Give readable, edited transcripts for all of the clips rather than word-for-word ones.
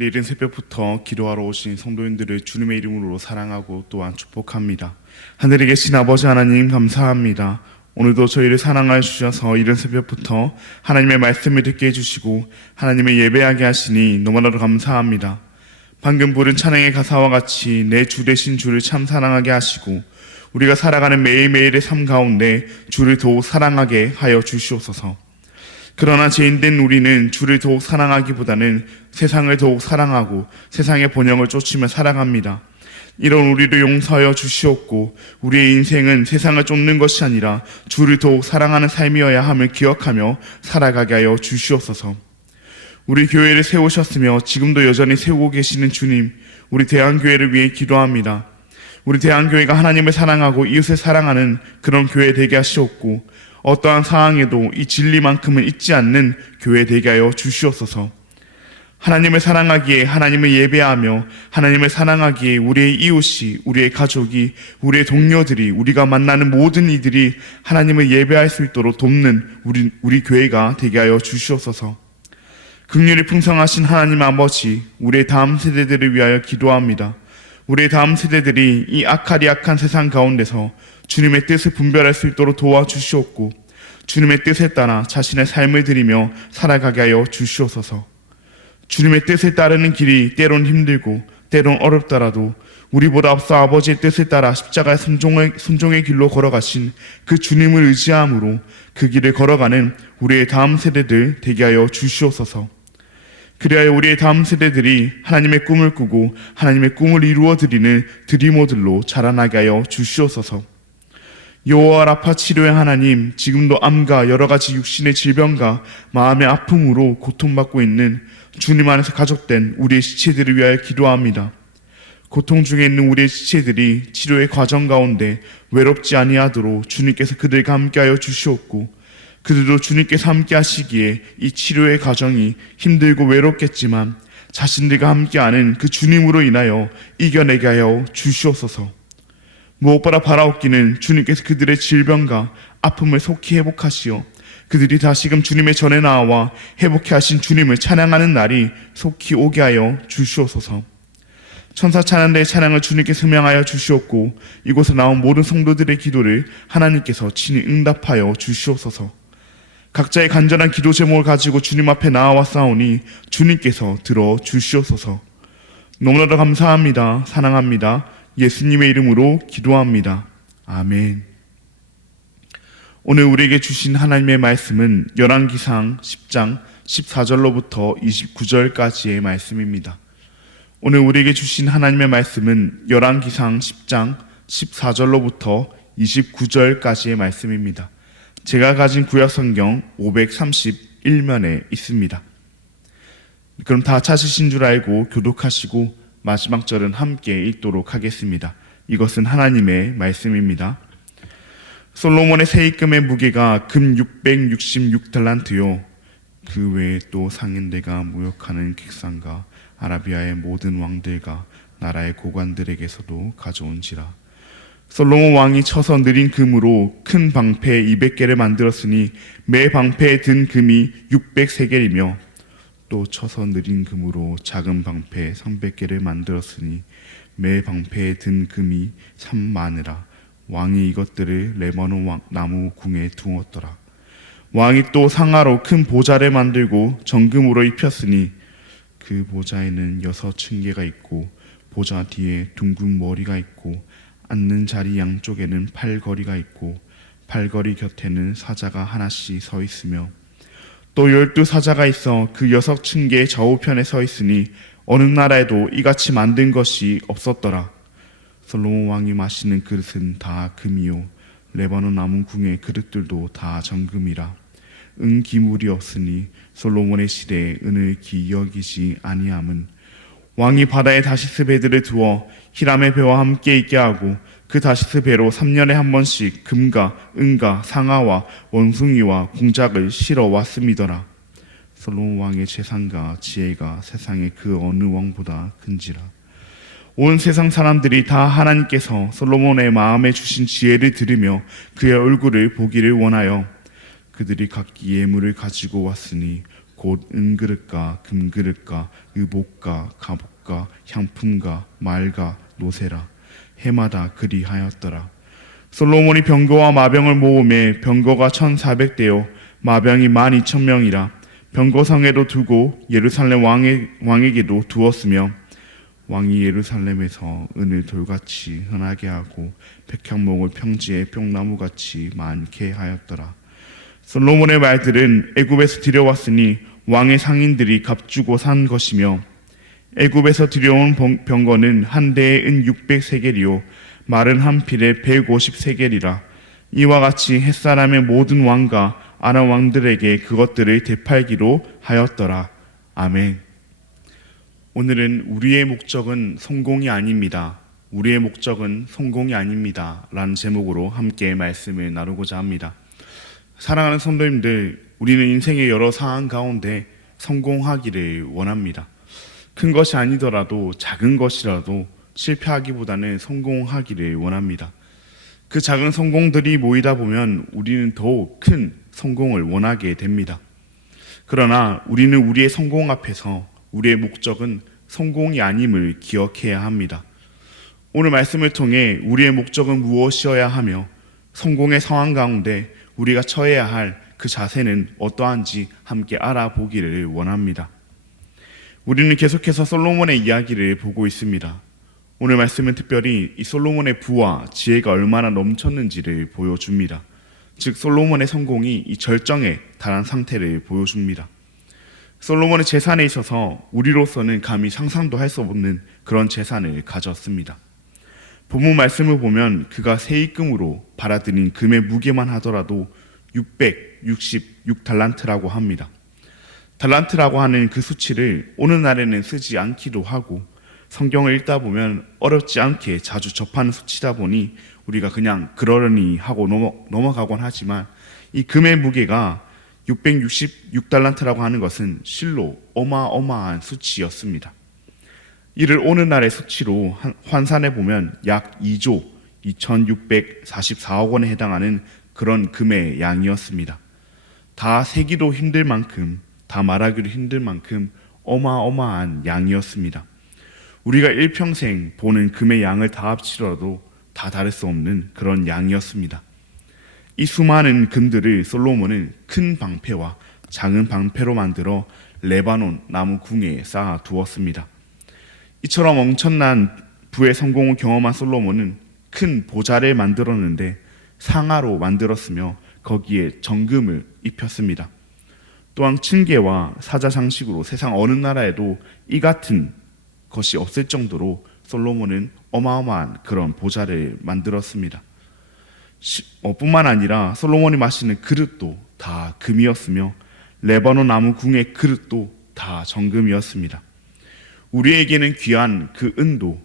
내일은 새벽부터 기도하러 오신 성도님들을 주님의 이름으로 사랑하고 또한 축복합니다. 하늘에 계신 아버지 하나님 감사합니다. 오늘도 저희를 사랑하여 주셔서 이른 새벽부터 하나님의 말씀을 듣게 해주시고 하나님의 예배하게 하시니 너무나도 감사합니다. 방금 부른 찬양의 가사와 같이 내 주 되신 주를 참 사랑하게 하시고 우리가 살아가는 매일매일의 삶 가운데 주를 더욱 사랑하게 하여 주시옵소서. 그러나 죄인된 우리는 주를 더욱 사랑하기보다는 세상을 더욱 사랑하고 세상의 본영을 쫓으며 살아갑니다. 이런 우리를 용서하여 주시옵고 우리의 인생은 세상을 쫓는 것이 아니라 주를 더욱 사랑하는 삶이어야 함을 기억하며 살아가게 하여 주시옵소서. 우리 교회를 세우셨으며 지금도 여전히 세우고 계시는 주님, 우리 대한교회를 위해 기도합니다. 우리 대한교회가 하나님을 사랑하고 이웃을 사랑하는 그런 교회 되게 하시옵고 어떠한 상황에도 이 진리만큼은 잊지 않는 교회 되게 하여 주시옵소서. 하나님을 사랑하기에 하나님을 예배하며 하나님을 사랑하기에 우리의 이웃이, 우리의 가족이, 우리의 동료들이, 우리가 만나는 모든 이들이 하나님을 예배할 수 있도록 돕는 우리 교회가 되게 하여 주시옵소서. 긍휼이 풍성하신 하나님 아버지, 우리의 다음 세대들을 위하여 기도합니다. 우리의 다음 세대들이 이 악한 세상 가운데서 주님의 뜻을 분별할 수 있도록 도와주시옵고 주님의 뜻에 따라 자신의 삶을 드리며 살아가게 하여 주시옵소서. 주님의 뜻을 따르는 길이 때론 힘들고 때론 어렵더라도 우리보다 앞서 아버지의 뜻을 따라 십자가의 순종의 길로 걸어가신 그 주님을 의지함으로 그 길을 걸어가는 우리의 다음 세대들 되게 하여 주시옵소서. 그리하여 우리의 다음 세대들이 하나님의 꿈을 꾸고 하나님의 꿈을 이루어드리는 드리모들로 자라나게 하여 주시옵소서. 여호와 라파 치료의 하나님, 지금도 암과 여러 가지 육신의 질병과 마음의 아픔으로 고통받고 있는 주님 안에서 가족된 우리의 지체들을 위하여 기도합니다. 고통 중에 있는 우리의 지체들이 치료의 과정 가운데 외롭지 아니하도록 주님께서 그들과 함께하여 주시옵고 그들도 주님께서 함께 하시기에 이 치료의 과정이 힘들고 외롭겠지만 자신들과 함께하는 그 주님으로 인하여 이겨내게 하여 주시옵소서. 무엇보다 바라옵기는 주님께서 그들의 질병과 아픔을 속히 회복하시어 그들이 다시금 주님의 전에 나와 회복해 하신 주님을 찬양하는 날이 속히 오게 하여 주시옵소서. 천사 찬양대의 찬양을 주님께서 명하여 주시옵고 이곳에 나온 모든 성도들의 기도를 하나님께서 친히 응답하여 주시옵소서. 각자의 간절한 기도 제목을 가지고 주님 앞에 나아왔사오니 주님께서 들어 주시옵소서. 너무나도 감사합니다. 사랑합니다. 예수님의 이름으로 기도합니다. 아멘. 오늘 우리에게 주신 하나님의 말씀은 열왕기상 10장 14절로부터 29절까지의 말씀입니다. 오늘 우리에게 주신 하나님의 말씀은 열왕기상 10장 14절로부터 29절까지의 말씀입니다. 제가 가진 구약성경 531면에 있습니다. 그럼 다 찾으신 줄 알고 교독하시고 마지막 절은 함께 읽도록 하겠습니다. 이것은 하나님의 말씀입니다. 솔로몬의 세입금의 무게가 금 666달란트요. 그 외에 또 상인대가 무역하는 객상과 아라비아의 모든 왕들과 나라의 고관들에게서도 가져온지라. 솔로몬 왕이 쳐서 느린 금으로 큰 방패 200개를 만들었으니 매 방패에 든 금이 600세겔이며 또 쳐서 느린 금으로 작은 방패 300개를 만들었으니 매 방패에 든 금이 3만이라. 왕이 이것들을 레바논 나무 궁에 두었더라. 왕이 또 상아로 큰 보좌를 만들고 정금으로 입혔으니 그 보좌에는 6층계가 있고 보좌 뒤에 둥근 머리가 있고 앉는 자리 양쪽에는 팔걸이가 있고 팔걸이 곁에는 사자가 하나씩 서 있으며 또 12사자가 있어 그 6층계의 좌우편에 서 있으니 어느 나라에도 이같이 만든 것이 없었더라. 솔로몬 왕이 마시는 그릇은 다 금이요 레바논 나무 궁의 그릇들도 다 정금이라. 은 기물이 없으니 솔로몬의 시대에 은을 기여기지 아니함은 왕이 바다에 다시스 배들을 두어 히람의 배와 함께 있게 하고 그 다시스 배로 3년에 한 번씩 금과 은과 상아와 원숭이와 공작을 실어 왔음이더라. 솔로몬 왕의 재산과 지혜가 세상의 그 어느 왕보다 큰지라. 온 세상 사람들이 다 하나님께서 솔로몬의 마음에 주신 지혜를 들으며 그의 얼굴을 보기를 원하여 그들이 각기 예물을 가지고 왔으니 곧 은그릇과 금그릇과 의복과 갑옷과 향품과 말과 노새라 해마다 그리하였더라. 솔로몬이 병거와 마병을 모음에 병거가 1,400대요 마병이 12,000명이라 병거성에도 두고 예루살렘 왕에게도 두었으며 왕이 예루살렘에서 은을 돌같이 흔하게 하고 백향목을 평지에 뿅나무같이 많게 하였더라. 솔로몬의 말들은 애굽에서 들여왔으니 왕의 상인들이 값주고 산 것이며 애굽에서 들여온 병거는 한 대에 은 600세겔이요 말은 한 필에 150세겔이라. 이와 같이 햇사람의 모든 왕과 아람 왕들에게 그것들을 되팔기로 하였더라. 아멘. 오늘은 우리의 목적은 성공이 아닙니다. 우리의 목적은 성공이 아닙니다. 라는 제목으로 함께 말씀을 나누고자 합니다. 사랑하는 성도님들, 우리는 인생의 여러 상황 가운데 성공하기를 원합니다. 큰 것이 아니더라도 작은 것이라도 실패하기보다는 성공하기를 원합니다. 그 작은 성공들이 모이다 보면 우리는 더욱 큰 성공을 원하게 됩니다. 그러나 우리는 우리의 성공 앞에서 우리의 목적은 성공이 아님을 기억해야 합니다. 오늘 말씀을 통해 우리의 목적은 무엇이어야 하며 성공의 상황 가운데 우리가 처해야 할 그 자세는 어떠한지 함께 알아보기를 원합니다. 우리는 계속해서 솔로몬의 이야기를 보고 있습니다. 오늘 말씀은 특별히 이 솔로몬의 부와 지혜가 얼마나 넘쳤는지를 보여줍니다. 즉 솔로몬의 성공이 이 절정에 달한 상태를 보여줍니다. 솔로몬의 재산에 있어서 우리로서는 감히 상상도 할 수 없는 그런 재산을 가졌습니다. 본문 말씀을 보면 그가 세입금으로 받아들인 금의 무게만 하더라도 666달란트라고 합니다. 달란트라고 하는 그 수치를 오늘날에는 쓰지 않기도 하고 성경을 읽다 보면 어렵지 않게 자주 접하는 수치다 보니 우리가 그냥 그러려니 하고 넘어가곤 하지만 이 금의 무게가 666달란트라고 하는 것은 실로 어마어마한 수치였습니다. 이를 오늘날의 수치로 환산해 보면 약 2조 2644억 원에 해당하는 그런 금의 양이었습니다. 다 세기도 힘들 만큼, 다 말하기도 힘들 만큼 어마어마한 양이었습니다. 우리가 일평생 보는 금의 양을 다 합치더라도 다 다를 수 없는 그런 양이었습니다. 이 수많은 금들을 솔로몬은 큰 방패와 작은 방패로 만들어 레바논 나무 궁에 쌓아 두었습니다. 이처럼 엄청난 부의 성공을 경험한 솔로몬은 큰 보좌를 만들었는데 상아로 만들었으며 거기에 정금을 입혔습니다. 또한 층계와 사자 장식으로 세상 어느 나라에도 이 같은 것이 없을 정도로 솔로몬은 어마어마한 그런 보좌를 만들었습니다. 뿐만 아니라 솔로몬이 마시는 그릇도 다 금이었으며 레바논 나무 궁의 그릇도 다 정금이었습니다. 우리에게는 귀한 그 은도,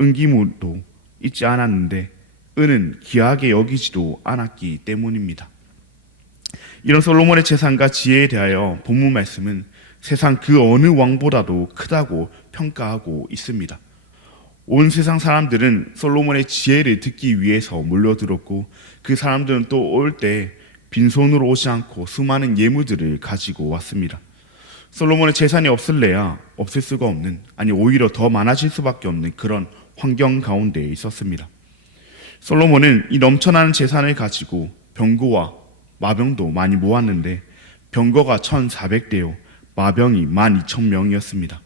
은기물도 있지 않았는데 은은 귀하게 여기지도 않았기 때문입니다. 이런 솔로몬의 재산과 지혜에 대하여 본문 말씀은 세상 그 어느 왕보다도 크다고 평가하고 있습니다. 온 세상 사람들은 솔로몬의 지혜를 듣기 위해서 몰려들었고 그 사람들은 또 올 때 빈손으로 오지 않고 수많은 예물들을 가지고 왔습니다. 솔로몬의 재산이 없을래야 없을 수가 없는, 아니 오히려 더 많아질 수밖에 없는 그런 환경 가운데 있었습니다. 솔로몬은 이 넘쳐나는 재산을 가지고 병거와 마병도 많이 모았는데 병거가 1,400대요 마병이 12,000명이었습니다.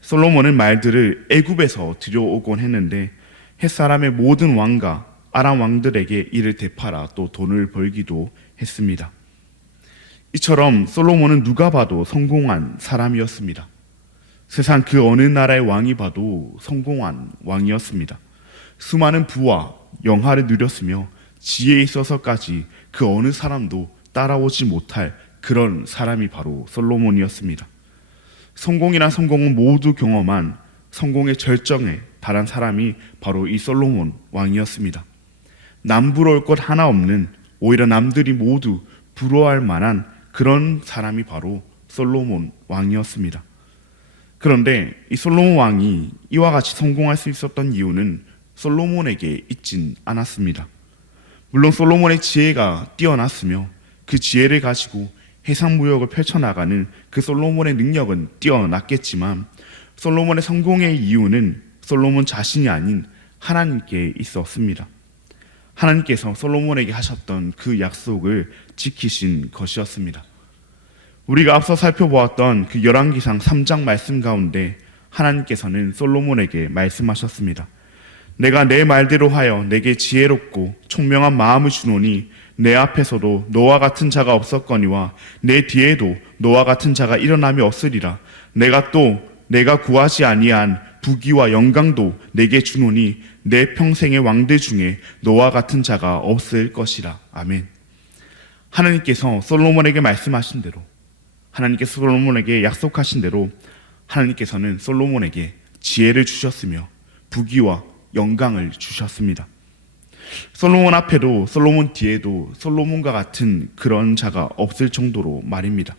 솔로몬은 말들을 애굽에서 들여오곤 했는데 햇사람의 모든 왕과 아람 왕들에게 이를 되팔아 또 돈을 벌기도 했습니다. 이처럼 솔로몬은 누가 봐도 성공한 사람이었습니다. 세상 그 어느 나라의 왕이 봐도 성공한 왕이었습니다. 수많은 부와 영화를 누렸으며 지혜에 있어서까지 그 어느 사람도 따라오지 못할 그런 사람이 바로 솔로몬이었습니다. 성공이나 성공은 모두 경험한 성공의 절정에 달한 사람이 바로 이 솔로몬 왕이었습니다. 남부러울 것 하나 없는, 오히려 남들이 모두 부러워할 만한 그런 사람이 바로 솔로몬 왕이었습니다. 그런데 이 솔로몬 왕이 이와 같이 성공할 수 있었던 이유는 솔로몬에게 있진 않았습니다. 물론 솔로몬의 지혜가 뛰어났으며 그 지혜를 가지고 해상무역을 펼쳐나가는 그 솔로몬의 능력은 뛰어났겠지만 솔로몬의 성공의 이유는 솔로몬 자신이 아닌 하나님께 있었습니다. 하나님께서 솔로몬에게 하셨던 그 약속을 지키신 것이었습니다. 우리가 앞서 살펴보았던 그 열왕기상 3장 말씀 가운데 하나님께서는 솔로몬에게 말씀하셨습니다. 내가 내 말대로 하여 내게 지혜롭고 총명한 마음을 주노니 내 앞에서도 너와 같은 자가 없었거니와 내 뒤에도 너와 같은 자가 일어남이 없으리라. 내가 구하지 아니한 부귀와 영광도 내게 주노니 내 평생의 왕들 중에 너와 같은 자가 없을 것이라. 아멘. 하나님께서 솔로몬에게 말씀하신 대로, 하나님께서 솔로몬에게 약속하신 대로 하나님께서는 솔로몬에게 지혜를 주셨으며 부귀와 영광을 주셨습니다. 솔로몬 앞에도 솔로몬 뒤에도 솔로몬과 같은 그런 자가 없을 정도로 말입니다.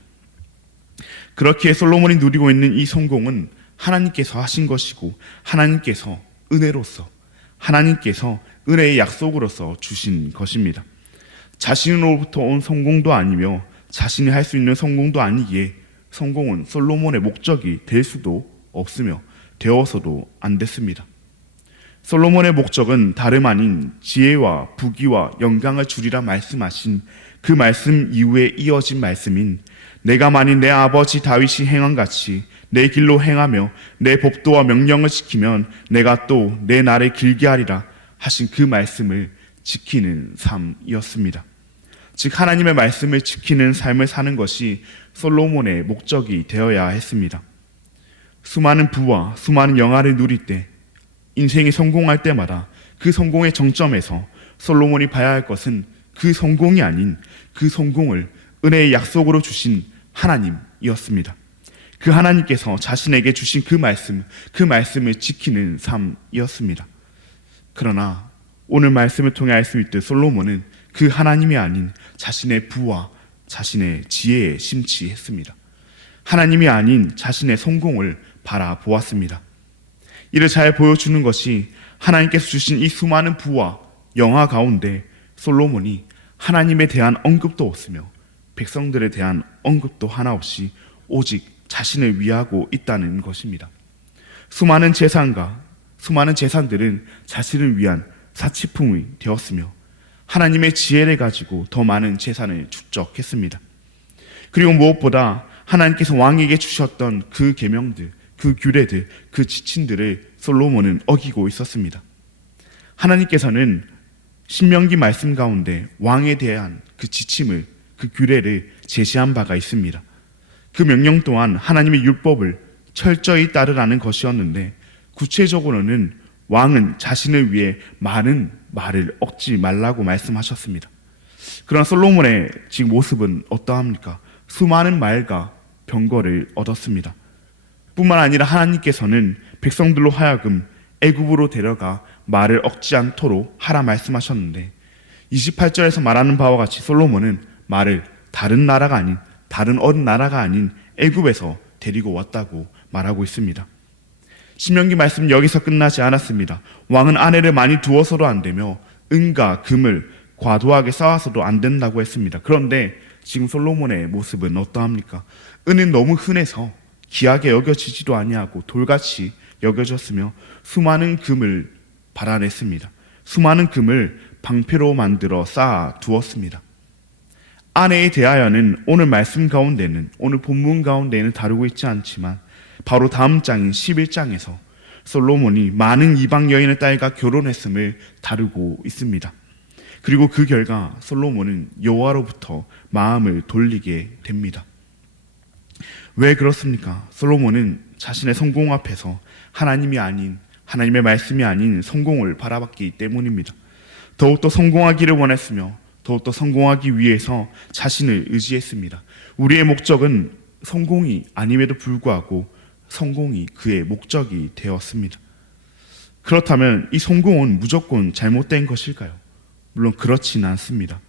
그렇기에 솔로몬이 누리고 있는 이 성공은 하나님께서 하신 것이고 하나님께서 은혜로서, 하나님께서 은혜의 약속으로서 주신 것입니다. 자신으로부터 온 성공도 아니며 자신이 할 수 있는 성공도 아니기에 성공은 솔로몬의 목적이 될 수도 없으며 되어서도 안 됐습니다. 솔로몬의 목적은 다름 아닌 지혜와 부귀와 영광을 주리라 말씀하신 그 말씀 이후에 이어진 말씀인 내가 만일 내 아버지 다윗이 행한 같이 내 길로 행하며 내 법도와 명령을 지키면 내가 또 내 날을 길게 하리라 하신 그 말씀을 지키는 삶이었습니다. 즉 하나님의 말씀을 지키는 삶을 사는 것이 솔로몬의 목적이 되어야 했습니다. 수많은 부와 수많은 영화를 누릴 때, 인생이 성공할 때마다 그 성공의 정점에서 솔로몬이 봐야 할 것은 그 성공이 아닌 그 성공을 은혜의 약속으로 주신 하나님이었습니다. 그 하나님께서 자신에게 주신 그 말씀을 지키는 삶이었습니다. 그러나 오늘 말씀을 통해 알 수 있듯 솔로몬은 그 하나님이 아닌 자신의 부와 자신의 지혜에 심취했습니다. 하나님이 아닌 자신의 성공을 바라보았습니다. 이를 잘 보여주는 것이 하나님께서 주신 이 수많은 부와 영화 가운데 솔로몬이 하나님에 대한 언급도 없으며 백성들에 대한 언급도 하나 없이 오직 자신을 위하고 있다는 것입니다. 수많은 재산과 수많은 재산들은 자신을 위한 사치품이 되었으며 하나님의 지혜를 가지고 더 많은 재산을 축적했습니다. 그리고 무엇보다 하나님께서 왕에게 주셨던 그 계명들, 그 규례들, 그 지침들을 솔로몬은 어기고 있었습니다. 하나님께서는 신명기 말씀 가운데 왕에 대한 그 지침을, 그 규례를 제시한 바가 있습니다. 그 명령 또한 하나님의 율법을 철저히 따르라는 것이었는데 구체적으로는 왕은 자신을 위해 많은 말을 얽지 말라고 말씀하셨습니다. 그러나 솔로몬의 지금 모습은 어떠합니까? 수많은 말과 병거를 얻었습니다. 뿐만 아니라 하나님께서는 백성들로 하여금 애굽으로 데려가 말을 얽지 않도록 하라 말씀하셨는데 28절에서 말하는 바와 같이 솔로몬은 말을 다른 어른 나라가 아닌 애굽에서 데리고 왔다고 말하고 있습니다. 신명기 말씀 여기서 끝나지 않았습니다. 왕은 아내를 많이 두어서도 안 되며 은과 금을 과도하게 쌓아서도 안 된다고 했습니다. 그런데 지금 솔로몬의 모습은 어떠합니까? 은은 너무 흔해서 귀하게 여겨지지도 아니하고 돌같이 여겨졌으며 수많은 금을 발아냈습니다. 수많은 금을 방패로 만들어 쌓아 두었습니다. 아내에 대하여는 오늘 말씀 가운데는, 오늘 본문 가운데는 다루고 있지 않지만 바로 다음 장인 11장에서 솔로몬이 많은 이방 여인의 딸과 결혼했음을 다루고 있습니다. 그리고 그 결과 솔로몬은 여호와로부터 마음을 돌리게 됩니다. 왜 그렇습니까? 솔로몬은 자신의 성공 앞에서 하나님이 아닌, 하나님의 말씀이 아닌 성공을 바라봤기 때문입니다. 더욱더 성공하기를 원했으며 더욱더 성공하기 위해서 자신을 의지했습니다. 우리의 목적은 성공이 아님에도 불구하고 성공이 그의 목적이 되었습니다. 그렇다면 이 성공은 무조건 잘못된 것일까요? 물론 그렇지는 않습니다.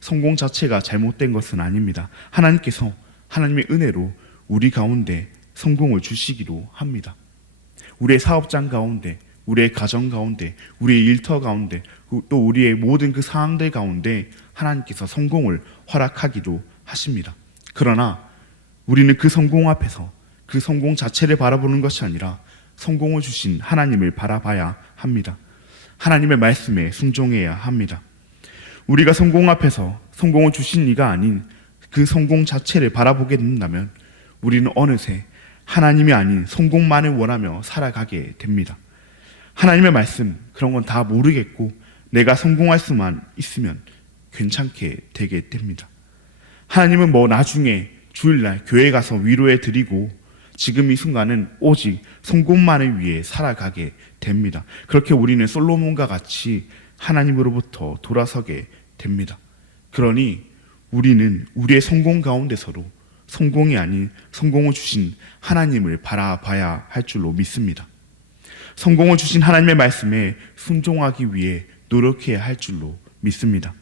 성공 자체가 잘못된 것은 아닙니다. 하나님께서 하나님의 은혜로 우리 가운데 성공을 주시기도 합니다. 우리의 사업장 가운데, 우리의 가정 가운데, 우리의 일터 가운데, 또 우리의 모든 그 상황들 가운데 하나님께서 성공을 허락하기도 하십니다. 그러나 우리는 그 성공 앞에서 그 성공 자체를 바라보는 것이 아니라 성공을 주신 하나님을 바라봐야 합니다. 하나님의 말씀에 순종해야 합니다. 우리가 성공 앞에서 성공을 주신 이가 아닌 그 성공 자체를 바라보게 된다면 우리는 어느새 하나님이 아닌 성공만을 원하며 살아가게 됩니다. 하나님의 말씀, 그런 건 다 모르겠고 내가 성공할 수만 있으면 괜찮게 되게 됩니다. 하나님은 나중에 주일날 교회 가서 위로해 드리고 지금 이 순간은 오직 성공만을 위해 살아가게 됩니다. 그렇게 우리는 솔로몬과 같이 하나님으로부터 돌아서게 됩니다. 그러니 우리는 우리의 성공 가운데서도 성공이 아닌 성공을 주신 하나님을 바라봐야 할 줄로 믿습니다. 성공을 주신 하나님의 말씀에 순종하기 위해 노력해야 할 줄로 믿습니다.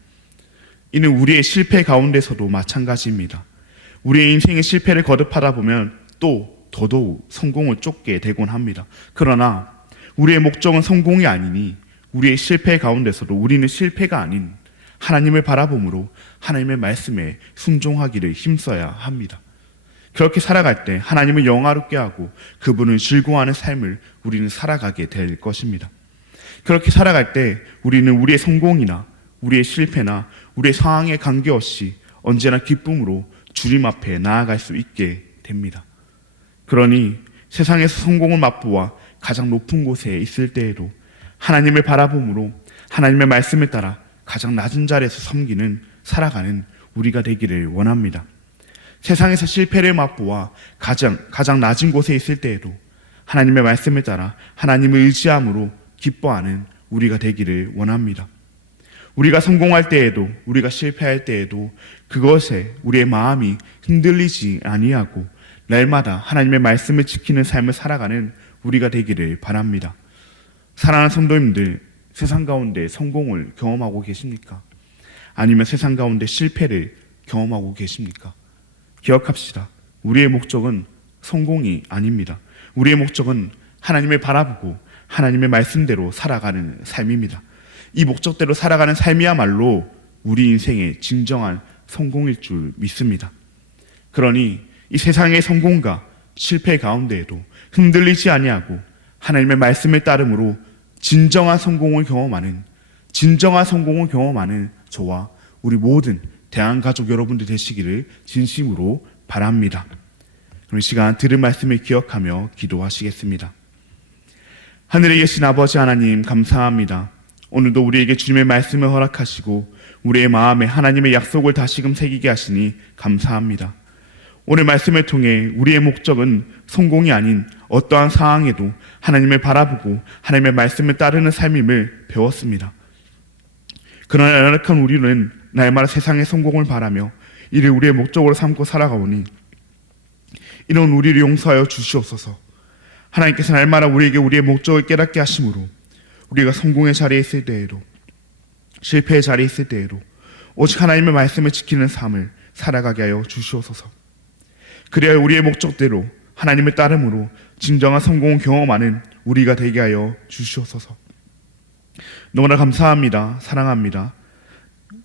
이는 우리의 실패 가운데서도 마찬가지입니다. 우리의 인생의 실패를 거듭하다 보면 또 더더욱 성공을 쫓게 되곤 합니다. 그러나 우리의 목적은 성공이 아니니 우리의 실패 가운데서도 우리는 실패가 아닌 하나님을 바라봄으로 하나님의 말씀에 순종하기를 힘써야 합니다. 그렇게 살아갈 때 하나님을 영화롭게 하고 그분을 즐거워하는 삶을 우리는 살아가게 될 것입니다. 그렇게 살아갈 때 우리는 우리의 성공이나 우리의 실패나 우리의 상황에 관계없이 언제나 기쁨으로 주님 앞에 나아갈 수 있게 됩니다. 그러니 세상에서 성공을 맛보아 가장 높은 곳에 있을 때에도 하나님을 바라봄으로 하나님의 말씀에 따라 가장 낮은 자리에서 섬기는 살아가는 우리가 되기를 원합니다. 세상에서 실패를 맛보아 가장 낮은 곳에 있을 때에도 하나님의 말씀에 따라 하나님을 의지함으로 기뻐하는 우리가 되기를 원합니다. 우리가 성공할 때에도 우리가 실패할 때에도 그것에 우리의 마음이 흔들리지 아니하고 날마다 하나님의 말씀을 지키는 삶을 살아가는 우리가 되기를 바랍니다. 사랑하는 성도님들, 세상 가운데 성공을 경험하고 계십니까? 아니면 세상 가운데 실패를 경험하고 계십니까? 기억합시다. 우리의 목적은 성공이 아닙니다. 우리의 목적은 하나님을 바라보고 하나님의 말씀대로 살아가는 삶입니다. 이 목적대로 살아가는 삶이야말로 우리 인생의 진정한 성공일 줄 믿습니다. 그러니 이 세상의 성공과 실패 가운데에도 흔들리지 아니하고 하나님의 말씀을 따름으로 진정한 성공을 경험하는 저와 우리 모든 대한가족 여러분들 되시기를 진심으로 바랍니다. 그럼 이 시간 들은 말씀을 기억하며 기도하시겠습니다. 하늘에 계신 아버지 하나님, 감사합니다. 오늘도 우리에게 주님의 말씀을 허락하시고 우리의 마음에 하나님의 약속을 다시금 새기게 하시니 감사합니다. 오늘 말씀을 통해 우리의 목적은 성공이 아닌 어떠한 상황에도 하나님을 바라보고 하나님의 말씀을 따르는 삶임을 배웠습니다. 그러나 연약한 우리는 날마다 세상의 성공을 바라며 이를 우리의 목적으로 삼고 살아가오니 이런 우리를 용서하여 주시옵소서. 하나님께서 날마다 우리에게 우리의 목적을 깨닫게 하심으로 우리가 성공의 자리에 있을 때에도 실패의 자리에 있을 때에도 오직 하나님의 말씀을 지키는 삶을 살아가게 하여 주시옵소서. 그래야 우리의 목적대로 하나님을 따름으로 진정한 성공을 경험하는 우리가 되게 하여 주시옵소서. 너무나 감사합니다. 사랑합니다.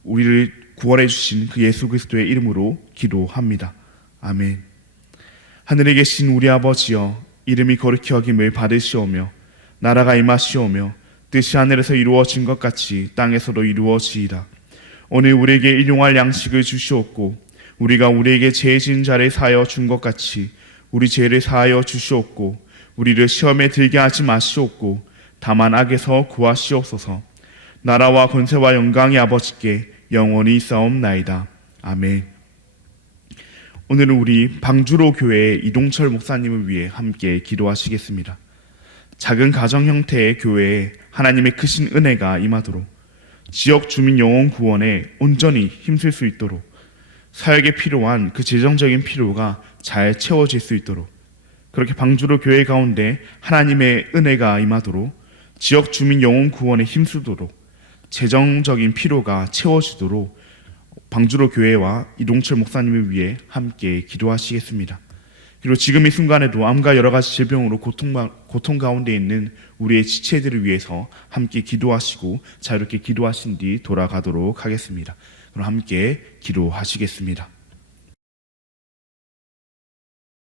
우리를 구원해 주신 그 예수 그리스도의 이름으로 기도합니다. 아멘. 하늘에 계신 우리 아버지여, 이름이 거룩히 여김을 받으시오며 나라가 임하시오며 뜻이 하늘에서 이루어진 것 같이 땅에서도 이루어지이다. 오늘 우리에게 일용할 양식을 주시옵고 우리가 우리에게 죄 지은 자를 사하여 준 것 같이 우리 죄를 사하여 주시옵고 우리를 시험에 들게 하지 마시옵고 다만 악에서 구하시옵소서. 나라와 권세와 영광이 아버지께 영원히 있사옵나이다. 아멘. 오늘은 우리 방주로 교회의 이동철 목사님을 위해 함께 기도하시겠습니다. 작은 가정 형태의 교회에 하나님의 크신 은혜가 임하도록 지역 주민 영혼 구원에 온전히 힘쓸 수 있도록 사역에 필요한 그 재정적인 필요가 잘 채워질 수 있도록 그렇게 방주로 교회 가운데 하나님의 은혜가 임하도록 지역 주민 영혼 구원에 힘쓰도록 재정적인 필요가 채워지도록 방주로 교회와 이동철 목사님을 위해 함께 기도하시겠습니다. 그리고 지금 이 순간에도 암과 여러 가지 질병으로 고통 가운데 있는 우리의 지체들을 위해서 함께 기도하시고 자유롭게 기도하신 뒤 돌아가도록 하겠습니다. 그럼 함께 기도하시겠습니다.